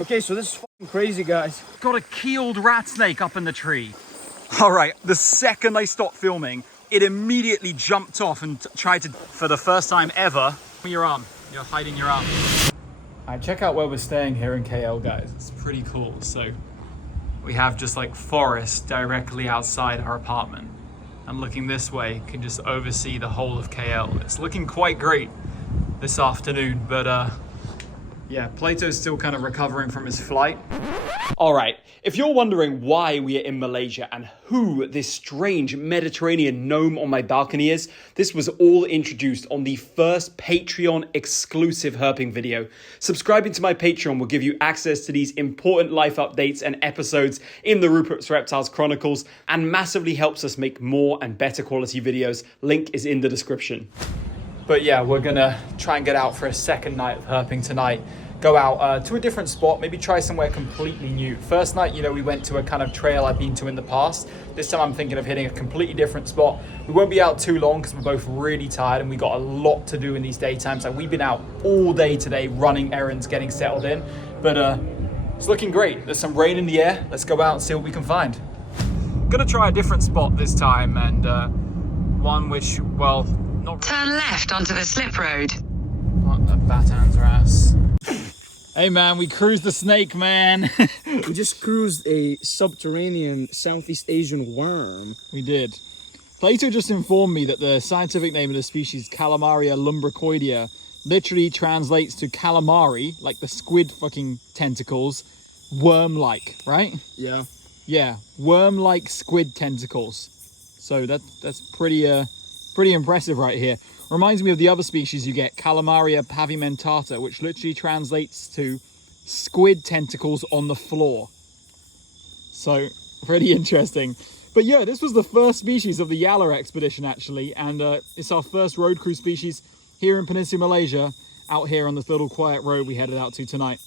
Okay, so this is fucking crazy, guys. Got a keeled rat snake up in the tree. All right, the second I stopped filming, it immediately jumped off and tried to, for the first time ever, your arm. You're hiding your arm. All right, check out where we're staying here in KL, guys. It's pretty cool. So we have just like forest directly outside our apartment. And looking this way, can just oversee the whole of KL. It's looking quite great this afternoon, but yeah, Plato's still kind of recovering from his flight. All right, if you're wondering why we are in Malaysia and who this strange Mediterranean gnome on my balcony is, this was all introduced on the first Patreon exclusive herping video. Subscribing to my Patreon will give you access to these important life updates and episodes in the Rupert's Reptiles Chronicles and massively helps us make more and better quality videos. Link is in the description. But yeah, we're gonna try and get out for a second night of herping tonight. Go out to a different spot, maybe try somewhere completely new. First night, you know, we went to a kind of trail I've been to in the past. This time I'm thinking of hitting a completely different spot. We won't be out too long because we're both really tired and we got a lot to do in these daytimes. Like we've been out all day today running errands, getting settled in. But it's looking great. There's some rain in the air. Let's go out and see what we can find. Gonna try a different spot this time and one which, well, not really. Turn left onto the slip road. What the Batan's ass. Hey man, we cruised the snake, man. We just cruised a subterranean Southeast Asian worm. We did. Plato just informed me that the scientific name of the species, Calamaria lumbricoidea, literally translates to calamari, like the squid fucking tentacles, worm-like, right? Yeah. Yeah, worm-like squid tentacles. So that's pretty impressive right here. Reminds me of the other species you get, Calamaria pavimentata, which literally translates to squid tentacles on the floor. So, pretty interesting. But yeah, this was the first species of the Yala expedition, actually, and it's our first road crew species here in Peninsula Malaysia, out here on this little quiet road we headed out to tonight.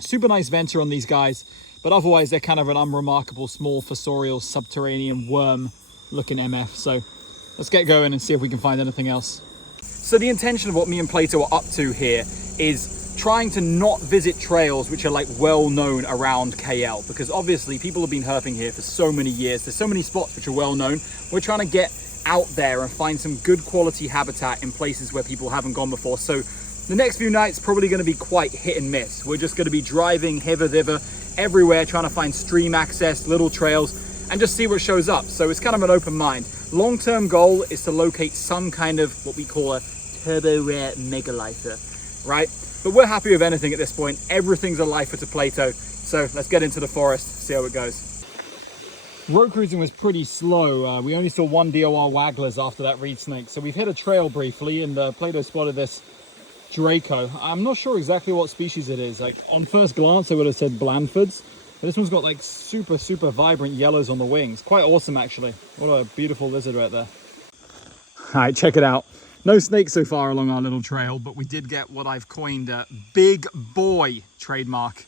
Super nice venter on these guys, but otherwise they're kind of an unremarkable small fossorial subterranean worm-looking MF, so let's get going and see if we can find anything else. So the intention of what me and Plato are up to here is trying to not visit trails which are like well known around KL, because obviously people have been herping here for so many years. There's so many spots which are well known. We're trying to get out there and find some good quality habitat in places where people haven't gone before. So the next few nights probably going to be quite hit and miss. We're just going to be driving hither, thither, everywhere, trying to find stream access, little trails, and just see what shows up. So it's kind of an open mind. Long-term goal is to locate some kind of what we call a turbo rare megalitha, right? But we're happy with anything at this point. Everything's a lifer to Plato. So let's get into the forest, see how it goes. Road cruising was pretty slow. We only saw one DOR wagglers after that reed snake. So we've hit a trail briefly and Plato spotted this Draco. I'm not sure exactly what species it is. Like on first glance, I would have said Blandfords. But this one's got like super vibrant yellows on the wings. Quite awesome, actually. What a beautiful lizard right there. All right, check it out. No snakes so far along our little trail, but we did get what I've coined a big boy trademark.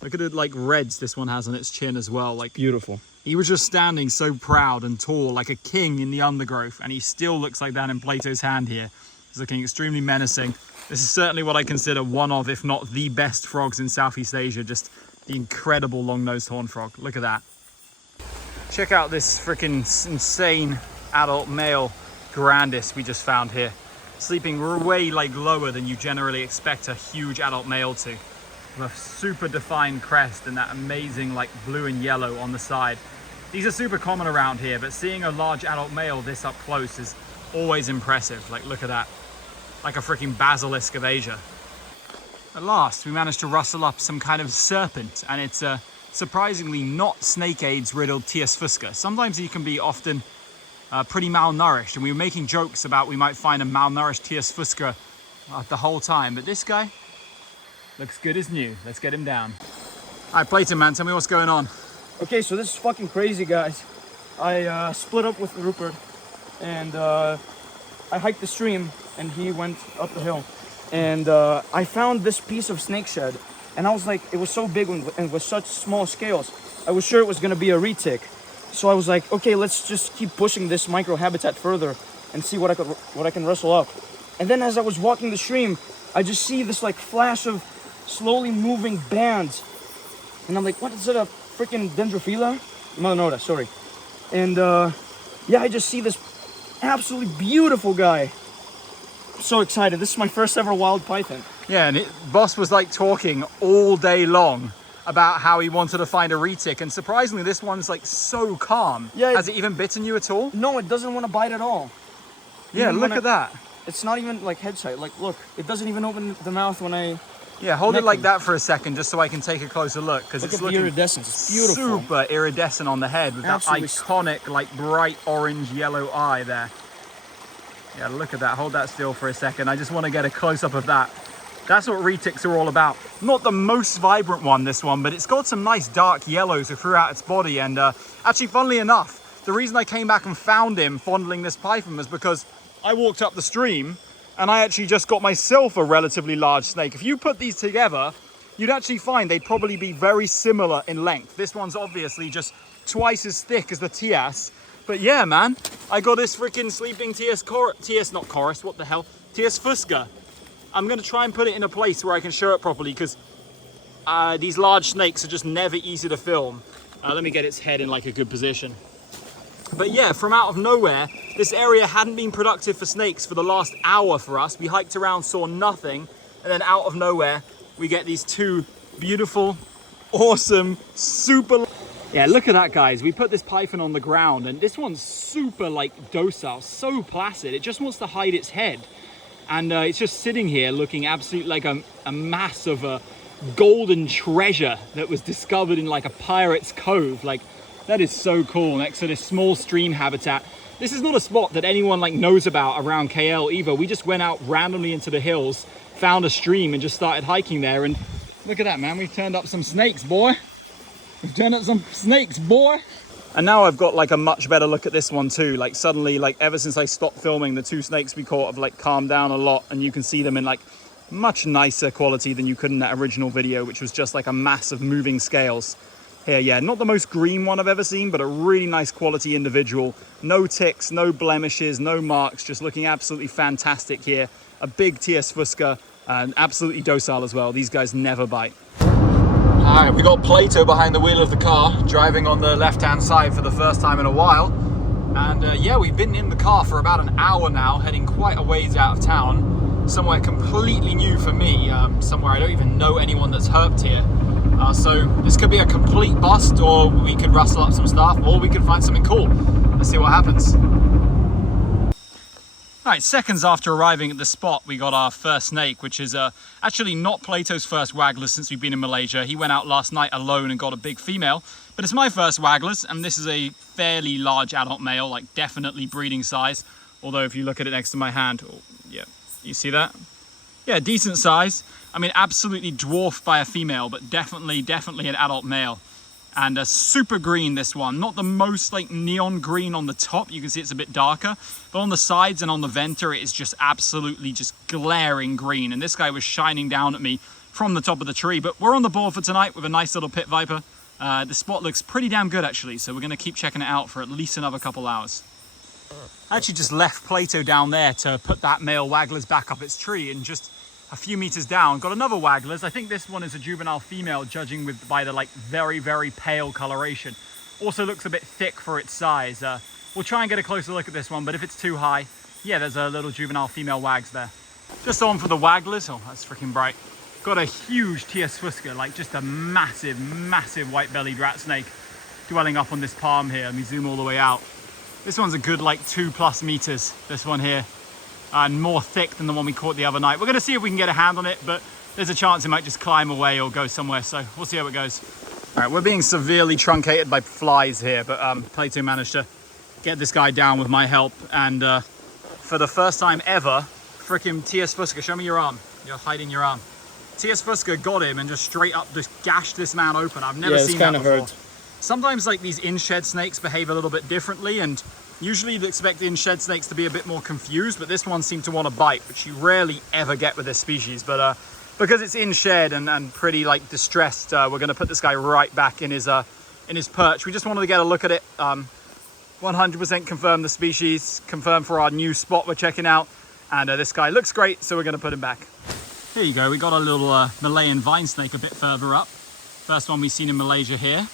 Look at it, like reds this one has on its chin as well. Like Beautiful. he was just standing so proud and tall, like a king in the undergrowth, and he still looks like that in Plato's hand here. He's looking extremely menacing. This is certainly what I consider one of, if not the best frogs in Southeast Asia. Just the incredible long-nosed horn frog. Look at that. Check out this freaking insane adult male grandis we just found here. Sleeping way like lower than you generally expect a huge adult male to. With a super defined crest and that amazing like blue and yellow on the side. These are super common around here, but seeing a large adult male this up close is always impressive. Like look at that. Like a freaking basilisk of Asia. At last, we managed to rustle up some kind of serpent, and it's surprisingly not snake AIDS riddled Tias fusca. Sometimes you can be often pretty malnourished, and we were making jokes about we might find a malnourished Tias fusca the whole time, but this guy looks good as new. Let's get him down. All right, Plato, man, tell me what's going on. Okay, so this is fucking crazy, guys. I split up with Rupert, and I hiked the stream, and he went up the hill. And I found this piece of snake shed, and I was like, it was so big and with such small scales, I was sure it was gonna be a retic. So I was like, okay, let's just keep pushing this micro habitat further and see what I can wrestle up. And then as I was walking the stream, I just see this like flash of slowly moving bands And I'm like, what is it, a freaking Dendrophila? Melanota, sorry. And yeah, I just see this absolutely beautiful guy. I'm so excited. This is my first ever wild python. Yeah, and Boss was like talking all day long about how he wanted to find a retic, and surprisingly this one's like so calm. Yeah, has it even bitten you at all? No, it doesn't want to bite at all. Yeah, look at that. It's not even like head sight. Like, look, it doesn't even open the mouth when I... Yeah, hold it like that for a second just so I can take a closer look, because it's looking iridescence. It's beautiful. Super iridescent on the head with Absolutely. that iconic like bright orange yellow eye there. Yeah, look at that. Hold that still for a second. I just want to get a close-up of that. That's what retics are all about. Not the most vibrant one, this one, but it's got some nice dark yellows throughout its body. And actually, funnily enough, the reason I came back and found him fondling this python was because I walked up the stream and I actually just got myself a relatively large snake. If you put these together, you'd actually find they'd probably be very similar in length. This one's obviously just twice as thick as the Tias. But yeah, man, I got this freaking sleeping Tias fusca. I'm gonna try and put it in a place where I can show it properly, because these large snakes are just never easy to film. Let me get its head in like a good position. But yeah, from out of nowhere, this area hadn't been productive for snakes for the last hour for us. We hiked around, saw nothing, and then out of nowhere, we get these two beautiful, awesome, super... Yeah, look at that, guys. We put this python on the ground, and this one's super, like, docile, so placid. It just wants to hide its head. And it's just sitting here looking absolutely like a mass of a golden treasure that was discovered in, like, a pirate's cove. Like, that is so cool, next to this small stream habitat. This is not a spot that anyone, like, knows about around KL either. We just went out randomly into the hills, found a stream, and just started hiking there. And look at that, man. We've turned up some snakes, boy. We've turned up some snakes, boy. And now I've got like a much better look at this one too. Like suddenly, like ever since I stopped filming, the two snakes we caught have like calmed down a lot, and you can see them in like much nicer quality than you could in that original video, which was just like a mass of moving scales. Here, yeah, not the most green one I've ever seen, but a really nice quality individual. No ticks, no blemishes, no marks, just looking absolutely fantastic here. A big Tias fusca, and absolutely docile as well. These guys never bite. All right, we got Plato behind the wheel of the car, driving on the left-hand side for the first time in a while. And yeah, we've been in the car for about an hour now, heading quite a ways out of town, somewhere completely new for me, somewhere I don't even know anyone that's herped here. So this could be a complete bust, or we could rustle up some stuff, or we could find something cool. Let's see what happens. All right, seconds after arriving at the spot, we got our first snake, which is actually not Plato's first wagglers since we've been in Malaysia. He went out last night alone and got a big female, but it's my first wagglers, and this is a fairly large adult male, like definitely breeding size. Although if you look at it next to my hand, oh, yeah, you see that? Yeah, decent size. I mean, absolutely dwarfed by a female, but definitely an adult male. And a super green, this one. Not the most like neon green on the top. You can see it's a bit darker, but on the sides and on the venter, it is just absolutely just glaring green. And this guy was shining down at me from the top of the tree. But we're on the board for tonight with a nice little pit viper. The spot looks pretty damn good, actually. So we're gonna keep checking it out for at least another couple hours. I actually just left Plato down there to put that male wagglers back up its tree, and just a few meters down got another wagglers. I think this one is a juvenile female, judging by the like very pale coloration. Also looks a bit thick for its size. We'll try and get a closer look at this one, but if it's too high, yeah, there's a little juvenile female wags there. Just on for the wagglers. Oh, that's freaking bright. Got a huge Tias fusca, like just a massive white-bellied rat snake dwelling up on this palm here. Let me zoom all the way out. This one's a good like 2+ meters, this one here. And more thick than the one we caught the other night. We're gonna see if we can get a hand on it, but there's a chance it might just climb away or go somewhere, so we'll see how it goes. All right, we're being severely truncated by flies here, but Plato managed to get this guy down with my help, and for the first time ever, frickin' Tias fusca, show me your arm. You're hiding your arm. Tias fusca got him and just straight up just gashed this man open. I've never seen that before. Hurt. Sometimes like these in-shed snakes behave a little bit differently, and usually you'd expect the in-shed snakes to be a bit more confused, but this one seemed to want to bite, which you rarely ever get with this species. But because it's in-shed and pretty like distressed, we're going to put this guy right back in his perch. We just wanted to get a look at it, 100% confirm the species, confirm for our new spot we're checking out, and this guy looks great, so we're going to put him back. Here you go, we got a little Malayan vine snake a bit further up. First one we've seen in Malaysia here.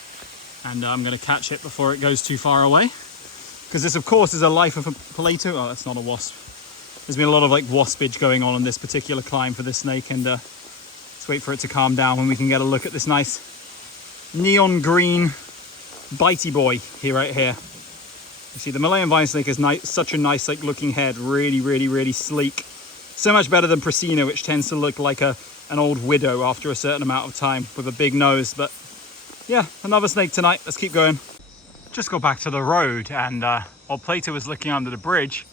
And I'm going to catch it before it goes too far away. Because this, of course, is a life of a Plato. Oh, that's not a wasp. There's been a lot of like waspage going on this particular climb for this snake. And let's wait for it to calm down when we can get a look at this nice neon green bitey boy here, right here. You see, the Malayan vine snake is such a nice like looking head. Really, really, really sleek. So much better than Prasina, which tends to look like an old widow after a certain amount of time with a big nose. But yeah, another snake tonight. Let's keep going. Just got back to the road, and while Plato was looking under the bridge,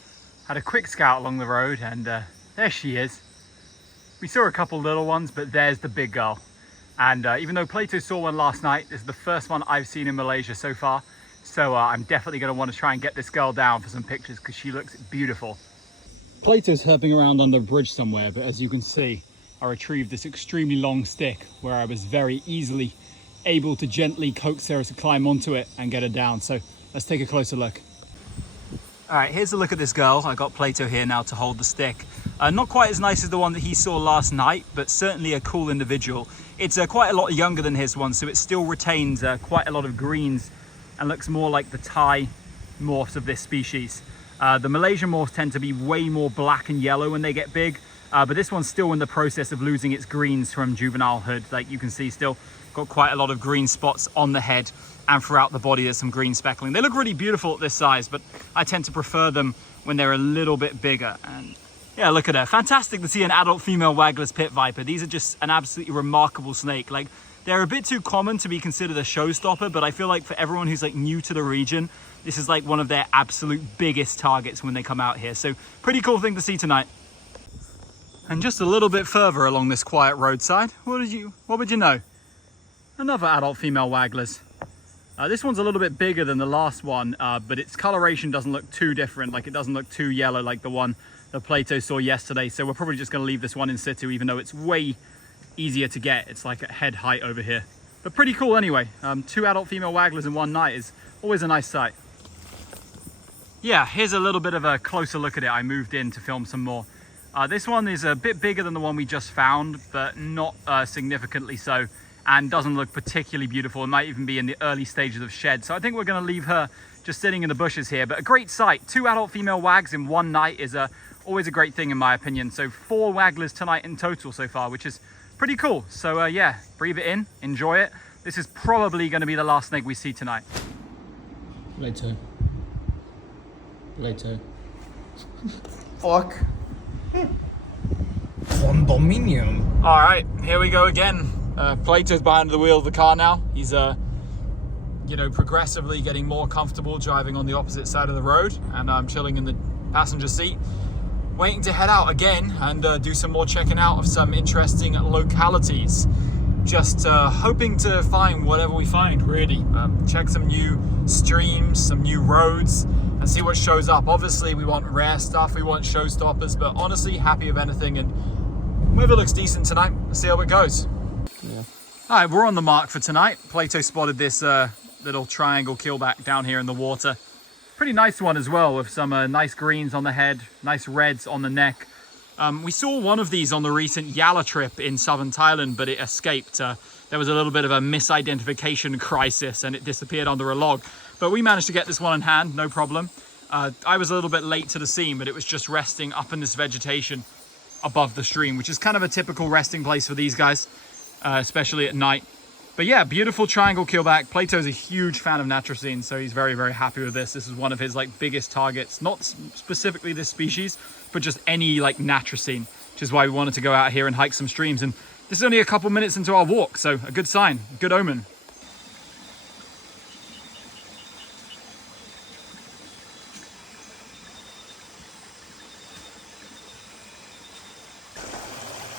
had a quick scout along the road, and there she is. We saw a couple little ones, but there's the big girl. And even though Plato saw one last night, this is the first one I've seen in Malaysia so far. So I'm definitely going to want to try and get this girl down for some pictures because she looks beautiful. Plato's herping around under a bridge somewhere, but as you can see, I retrieved this extremely long stick where I was very easily able to gently coax her to climb onto it and get her down. So let's take a closer look. All right, here's a look at this girl. I got Plato here now to hold the stick. Not quite as nice as the one that he saw last night, but certainly a cool individual. It's quite a lot younger than his one, so it still retains quite a lot of greens and looks more like the Thai morphs of this species. The Malaysian morphs tend to be way more black and yellow when they get big, but this one's still in the process of losing its greens from juvenilehood. Like you can see, still got quite a lot of green spots on the head, and throughout the body there's some green speckling. They look really beautiful at this size, but I tend to prefer them when they're a little bit bigger. And yeah, look at her. Fantastic to see an adult female Wagler's pit viper. These are just an absolutely remarkable snake. Like, they're a bit too common to be considered a showstopper, but I feel like for everyone who's like new to the region, this is like one of their absolute biggest targets when they come out here. So pretty cool thing to see tonight. And just a little bit further along this quiet roadside, what would you know? Another adult female Wagler's. This one's a little bit bigger than the last one, but its coloration doesn't look too different. Like, it doesn't look too yellow like the one that Plato saw yesterday. So we're probably just going to leave this one in situ, even though it's way easier to get. It's like at head height over here, but pretty cool anyway. 2 adult female Wagler's in one night is always a nice sight. Yeah, here's a little bit of a closer look at it. I moved in to film some more. This one is a bit bigger than the one we just found, but not significantly so, and doesn't look particularly beautiful. It might even be in the early stages of shed. So I think we're going to leave her just sitting in the bushes here, but a great sight. 2 adult female wags in one night is always a great thing in my opinion. So 4 Wagler's tonight in total so far, which is pretty cool. So yeah, breathe it in, enjoy it. This is probably going to be the last snake we see tonight. Later. Fuck. Condominium. All right, here we go again. Plato's behind the wheel of the car now. He's you know, progressively getting more comfortable driving on the opposite side of the road, and I'm chilling in the passenger seat, waiting to head out again and do some more checking out of some interesting localities. Just hoping to find whatever we find, really. Check some new streams, some new roads, and see what shows up. Obviously, we want rare stuff, we want showstoppers, but honestly, happy with anything, and whatever looks decent tonight, let's see how it goes. Yeah. All right, we're on the mark for tonight. Plato spotted this little triangle keelback down here in the water. Pretty nice one as well, with some nice greens on the head, nice reds on the neck. We saw one of these on the recent Yala trip in southern Thailand, but it escaped. There was a little bit of a misidentification crisis and it disappeared under a log. But we managed to get this one in hand, no problem. I was a little bit late to the scene, but it was just resting up in this vegetation above the stream, which is kind of a typical resting place for these guys, especially at night. But yeah, beautiful triangle keelback. Plato's a huge fan of Natracine, so he's very, very happy with this. This is one of his like biggest targets, not specifically this species, but just any like Natracine, which is why we wanted to go out here and hike some streams. And this is only a couple minutes into our walk, so a good sign, good omen.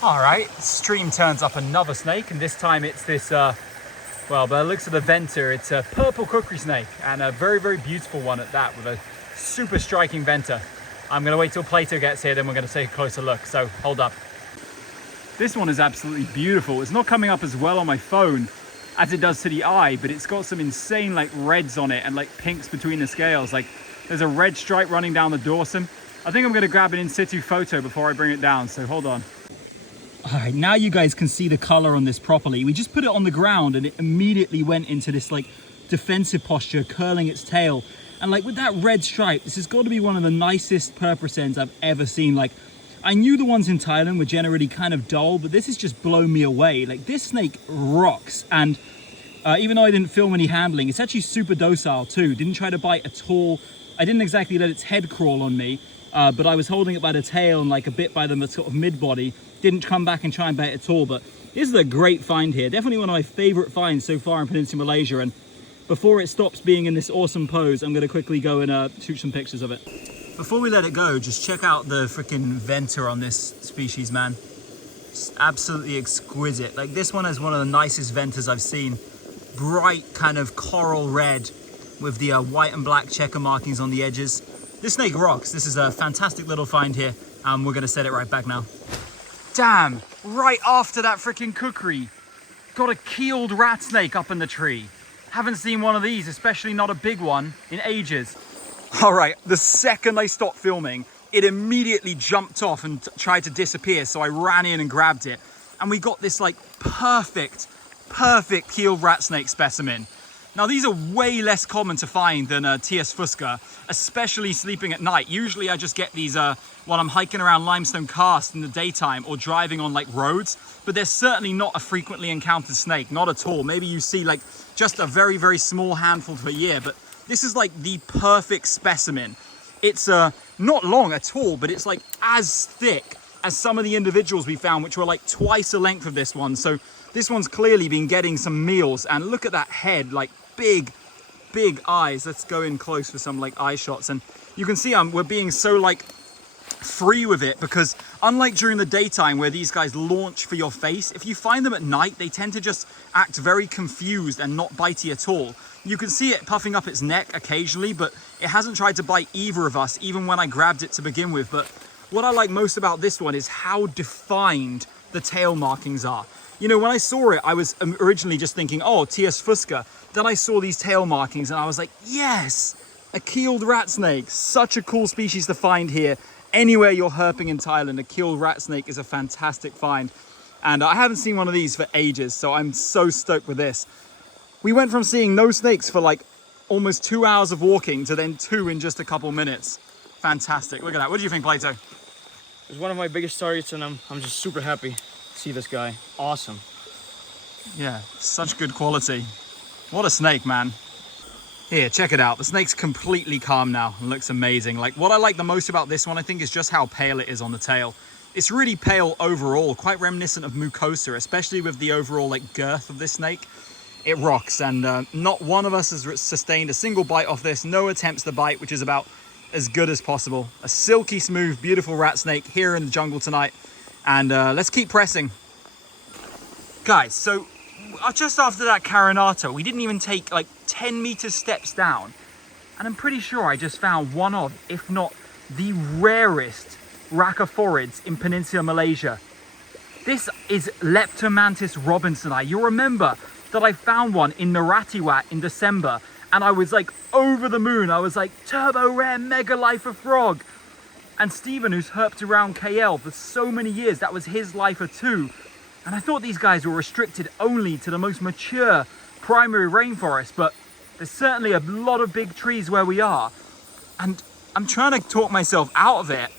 All right, stream turns up another snake, and this time it's this, well, by the looks of the venter, it's a purple kukri snake, and a very, very beautiful one at that, with a super striking venter. I'm gonna wait till Plato gets here, then we're gonna take a closer look, so hold up. This one is absolutely beautiful. It's not coming up as well on my phone as it does to the eye, but it's got some insane like reds on it and like pinks between the scales. Like there's a red stripe running down the dorsum. I think I'm gonna grab an in situ photo before I bring it down, so hold on. All right, now you guys can see the color on this properly. We just put it on the ground and it immediately went into this like defensive posture, curling its tail. And like with that red stripe, this has got to be one of the nicest purpurasens I've ever seen. Like, I knew the ones in Thailand were generally kind of dull, but this has just blown me away. Like, this snake rocks. And even though I didn't film any handling, it's actually super docile too. Didn't try to bite at all. I didn't exactly let its head crawl on me, but I was holding it by the tail and like a bit by the sort of mid-body. Didn't come back and try and bite at all. But this is a great find here. Definitely one of my favorite finds so far in Peninsula Malaysia. And before it stops being in this awesome pose, I'm going to quickly go and shoot some pictures of it. Before we let it go, just check out the freaking venter on this species, man. It's absolutely exquisite. Like, this one is one of the nicest venters I've seen. Bright kind of coral red with the white and black checker markings on the edges. This snake rocks. This is a fantastic little find here. We're going to set it right back now. Damn, right after that freaking cookery, got a keeled rat snake up in the tree. Haven't seen one of these, especially not a big one, in ages. All right, the second I stopped filming, it immediately jumped off and tried to disappear. So I ran in and grabbed it. And we got this like perfect keeled rat snake specimen. Now, these are way less common to find than TS fusca, especially sleeping at night. Usually I just get these while I'm hiking around limestone karst in the daytime or driving on like roads, but they're certainly not a frequently encountered snake, not at all. Maybe you see like just a very small handful per year, but this is like the perfect specimen. It's not long at all, but it's like as thick as some of the individuals we found, which were like twice the length of this one. So this one's clearly been getting some meals, and look at that head, like big eyes. Let's go in close for some like eye shots, and you can see we're being so like free with it, because unlike during the daytime where these guys launch for your face, if you find them at night, they tend to just act very confused and not bitey at all. You can see it puffing up its neck occasionally, but it hasn't tried to bite either of us, even when I grabbed it to begin with. But what I like most about this one is how defined the tail markings are. You know, when I saw it, I was originally just thinking, oh, TS fusca. Then I saw these tail markings and I was like, yes, a keeled rat snake. Such a cool species to find here. Anywhere you're herping in Thailand, a keeled rat snake is a fantastic find. And I haven't seen one of these for ages, so I'm so stoked with this. We went from seeing no snakes for like almost 2 hours of walking to then 2 in just a couple minutes. Fantastic. Look at that. What do you think, Plato? It's one of my biggest targets, and I'm just super happy to see this guy. Awesome. Yeah, such good quality. What a snake, man. Here, check it out. The snake's completely calm now and looks amazing. Like, what I like the most about this one, I think, is just how pale it is on the tail. It's really pale overall, quite reminiscent of mucosa, especially with the overall like girth of this snake. It rocks, and not one of us has sustained a single bite off this. No attempts to bite, which is about as good as possible. A silky smooth, beautiful rat snake here in the jungle tonight. And let's keep pressing. Guys, so just after that carinata, we didn't even take like 10 meter steps down, and I'm pretty sure I just found one of, if not the rarest raccophorids in Peninsula Malaysia. This is Leptomantis robinsoni. You'll remember that I found one in Naratiwat in December, and I was like over the moon. I was like, turbo rare mega lifer frog. And Stephen, who's herped around KL for so many years, that was his lifer too. And I thought these guys were restricted only to the most mature primary rainforest, but there's certainly a lot of big trees where we are. And I'm trying to talk myself out of it,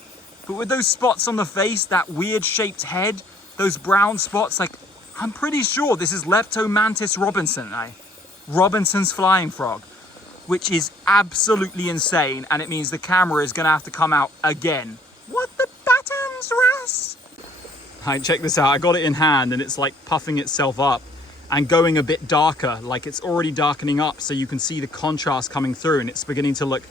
but with those spots on the face, that weird shaped head, those brown spots, like, I'm pretty sure this is Leptomantis robinsoni, Robinson's flying frog, which is absolutely insane, and it means the camera is gonna have to come out again. What the buttons, Russ? Right, check this out. I got it in hand and it's like puffing itself up and going a bit darker, like it's already darkening up, so you can see the contrast coming through, and it's beginning to look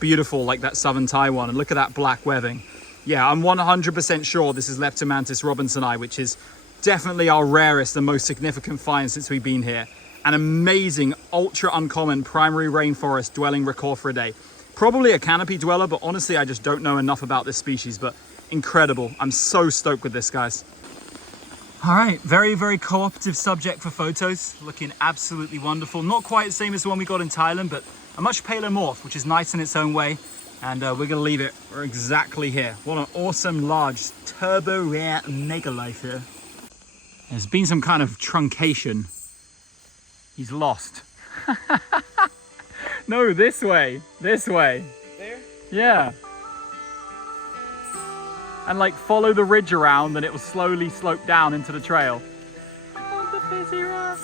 beautiful like that southern Taiwan. And look at that black webbing. Yeah, I'm 100% sure this is Leptomantis robinsoni, which is definitely our rarest and most significant find since we've been here. An amazing, ultra uncommon primary rainforest dwelling Raccophoridae. Probably a canopy dweller, but honestly, I just don't know enough about this species, but incredible. I'm so stoked with this, guys. All right, very cooperative subject for photos. Looking absolutely wonderful. Not quite the same as the one we got in Thailand, but a much paler morph, which is nice in its own way. And we're gonna leave it exactly here. What an awesome, large, turbo rare mega life here. There's been some kind of truncation. He's lost. No, this way. This way. There? Yeah. And like follow the ridge around and it will slowly slope down into the trail. I want the fizzy rock.